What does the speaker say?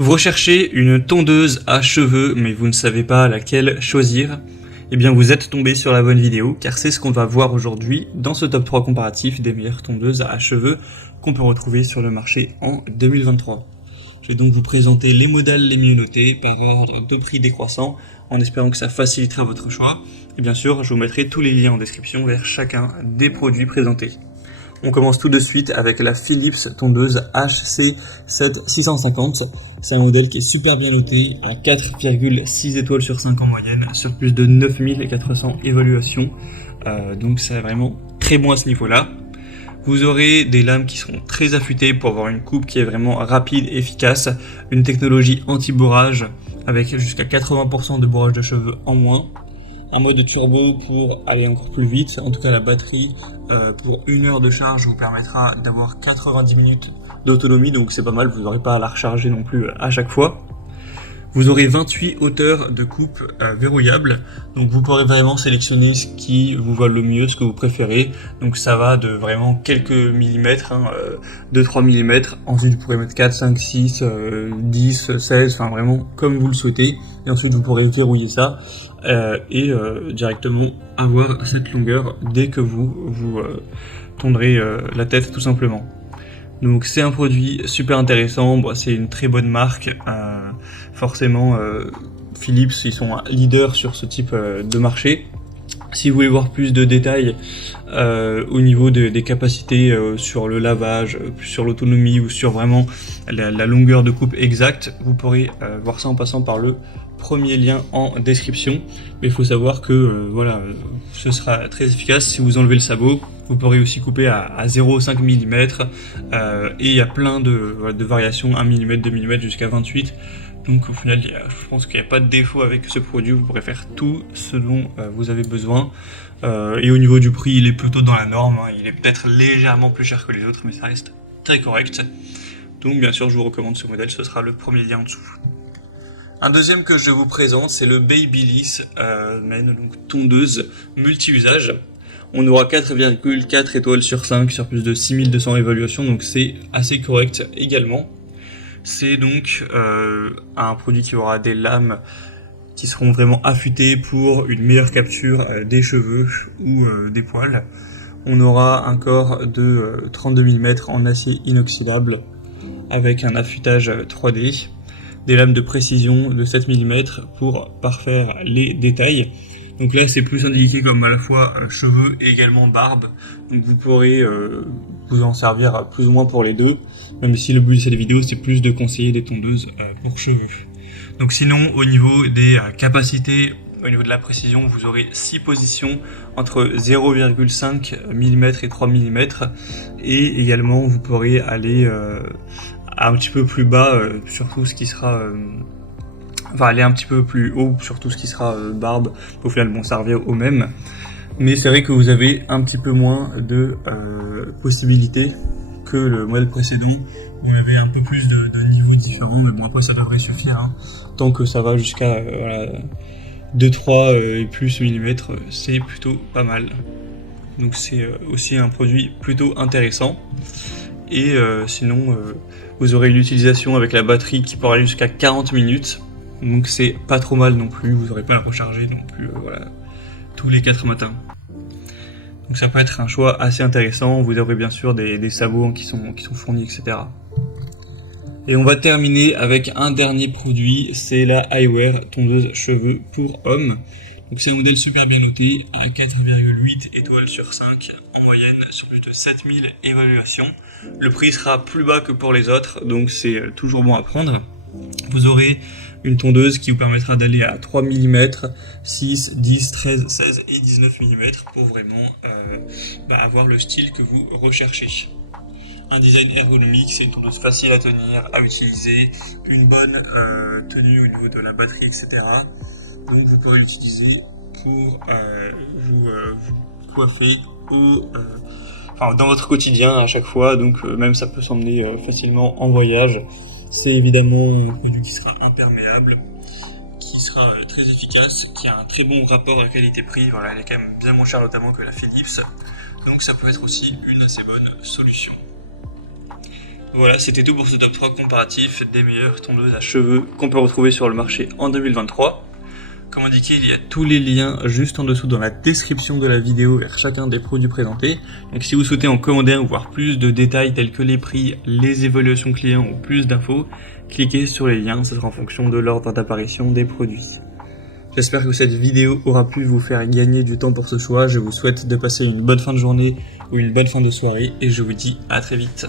Vous recherchez une tondeuse à cheveux, mais vous ne savez pas laquelle choisir? Eh bien, vous êtes tombé sur la bonne vidéo, car c'est ce qu'on va voir aujourd'hui dans ce top 3 comparatif des meilleures tondeuses à cheveux qu'on peut retrouver sur le marché en 2023. Je vais donc vous présenter les modèles les mieux notés par ordre de prix décroissant, en espérant que ça facilitera votre choix. Et bien sûr, je vous mettrai tous les liens en description vers chacun des produits présentés. On commence tout de suite avec la Philips tondeuse HC7650. C'est un modèle qui est super bien noté, à 4,6 étoiles sur 5 en moyenne, sur plus de 9400 évaluations. Donc c'est vraiment très bon à ce niveau-là. Vous aurez des lames qui seront très affûtées pour avoir une coupe qui est vraiment rapide et efficace. Une technologie anti-bourrage avec jusqu'à 80% de bourrage de cheveux en moins. Un mode turbo pour aller encore plus vite, en tout cas la batterie pour 1 heure de charge vous permettra d'avoir 90 minutes d'autonomie, donc c'est pas mal, vous n'aurez pas à la recharger non plus à chaque fois. Vous aurez 28 hauteurs de coupe verrouillables, donc vous pourrez vraiment sélectionner ce qui vous va le mieux, ce que vous préférez. Donc ça va de vraiment quelques millimètres, 2-3 mm, ensuite vous pourrez mettre 4, 5, 6, 10, 16, enfin vraiment comme vous le souhaitez. Et ensuite vous pourrez verrouiller ça et directement avoir cette longueur dès que vous tondrez la tête tout simplement. Donc c'est un produit super intéressant, bon, c'est une très bonne marque, forcément Philips ils sont leaders sur ce type de marché. Si vous voulez voir plus de détails au niveau des capacités sur le lavage, sur l'autonomie ou sur vraiment la longueur de coupe exacte, vous pourrez voir ça en passant par le premier lien en description. Mais il faut savoir que ce sera très efficace si vous enlevez le sabot. Vous pourrez aussi couper à 0,5 mm et il y a plein de variations, 1 mm, 2 mm jusqu'à 28. Donc au final, je pense qu'il n'y a pas de défaut avec ce produit, vous pourrez faire tout ce dont vous avez besoin. Et au niveau du prix, il est plutôt dans la norme, il est peut-être légèrement plus cher que les autres, mais ça reste très correct. Donc bien sûr, je vous recommande ce modèle, ce sera le premier lien en dessous. Un deuxième que je vous présente, c'est le Babyliss Men, donc tondeuse multi-usage. On aura 4,4 étoiles sur 5 sur plus de 6200 évaluations, donc c'est assez correct également. C'est donc un produit qui aura des lames qui seront vraiment affûtées pour une meilleure capture des cheveux ou des poils. On aura un corps de 32 mm en acier inoxydable avec un affûtage 3D. Des lames de précision de 7 mm pour parfaire les détails. Donc là c'est plus indiqué comme à la fois cheveux et également barbe, donc vous pourrez vous en servir plus ou moins pour les deux, même si le but de cette vidéo c'est plus de conseiller des tondeuses pour cheveux. Donc sinon au niveau des capacités, au niveau de la précision, vous aurez 6 positions entre 0,5 mm et 3 mm, et également vous pourrez aller un petit peu plus bas sur tout ce qui sera aller un petit peu plus haut sur tout ce qui sera barbe. Au final bon ça revient au même, mais c'est vrai que vous avez un petit peu moins de possibilités que le modèle précédent où il y avait un peu plus de niveaux différents, mais bon après ça devrait suffire hein. Tant que ça va jusqu'à 2-3 et plus millimètres, c'est plutôt pas mal. Donc c'est aussi un produit plutôt intéressant. Et sinon vous aurez l'utilisation avec la batterie qui pourra aller jusqu'à 40 minutes, donc c'est pas trop mal non plus, vous n'aurez pas à recharger non plus tous les 4 matins. Donc ça peut être un choix assez intéressant, vous aurez bien sûr des sabots qui sont fournis, etc. Et on va terminer avec un dernier produit, c'est la Eyewear tondeuse cheveux pour hommes. Donc c'est un modèle super bien noté, à 4,8 étoiles sur 5 en moyenne, sur plus de 7000 évaluations. Le prix sera plus bas que pour les autres, donc c'est toujours bon à prendre. Vous aurez une tondeuse qui vous permettra d'aller à 3 mm, 6, 10, 13, 16 et 19 mm pour vraiment avoir le style que vous recherchez. Un design ergonomique, c'est une tondeuse facile à tenir, à utiliser, une bonne tenue au niveau de la batterie, etc. Donc vous pourrez l'utiliser pour vous coiffer ou dans votre quotidien à chaque fois, donc même ça peut s'emmener facilement en voyage. C'est évidemment un produit qui sera imperméable, qui sera très efficace, qui a un très bon rapport à qualité-prix, voilà, elle est quand même bien moins chère notamment que la Philips, donc ça peut être aussi une assez bonne solution. Voilà, c'était tout pour ce top 3 comparatif des meilleures tondeuses à cheveux qu'on peut retrouver sur le marché en 2023. Comme indiqué, il y a tous les liens juste en dessous dans la description de la vidéo vers chacun des produits présentés. Donc si vous souhaitez en commander un ou voir plus de détails tels que les prix, les évaluations clients ou plus d'infos, cliquez sur les liens, ce sera en fonction de l'ordre d'apparition des produits. J'espère que cette vidéo aura pu vous faire gagner du temps pour ce choix. Je vous souhaite de passer une bonne fin de journée ou une bonne fin de soirée et je vous dis à très vite.